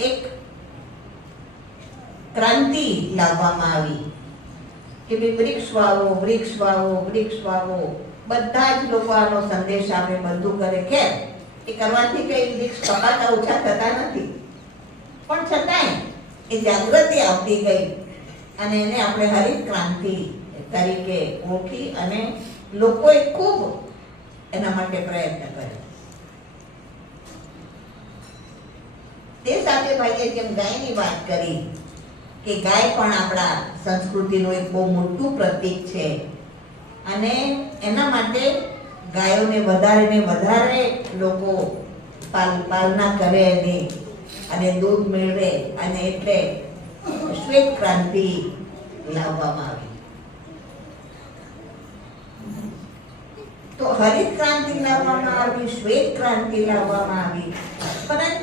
એક ક્રાંતિ લાવવામાં આવી કે ભાઈ વૃક્ષ વાવો, વૃક્ષ વાવો, વૃક્ષ વાવો. બધા જ લોકો આનો સંદેશ આપે, બધું કરે. કેમ? એ કરવાથી કઈ વૃક્ષ કપાતા ઓછા થતા નથી, પણ છતાંય એ જાગૃતિ આવતી ગઈ અને એને આપણે હરિત ક્રાંતિ તરીકે ઓળખી અને લોકોએ ખૂબ એના માટે પ્રયત્ન કર્યો. તે સાથે ભાઈએ જેમ ગાયની વાત કરી કે ગાય પણ આપણા સંસ્કૃતિનું એક બહુ મોટું પ્રતીક છે અને એના માટે ગાયોને વધારે ને વધારે લોકો પાલના કરે એની અને દૂધ મેળવે, અને એટલે શ્વેત ક્રાંતિ લાવવામાં આવી. તો હરિત ક્રાંતિ લાવવામાં આવી, શ્વેત ક્રાંતિ લાવવામાં આવી, પરંતુ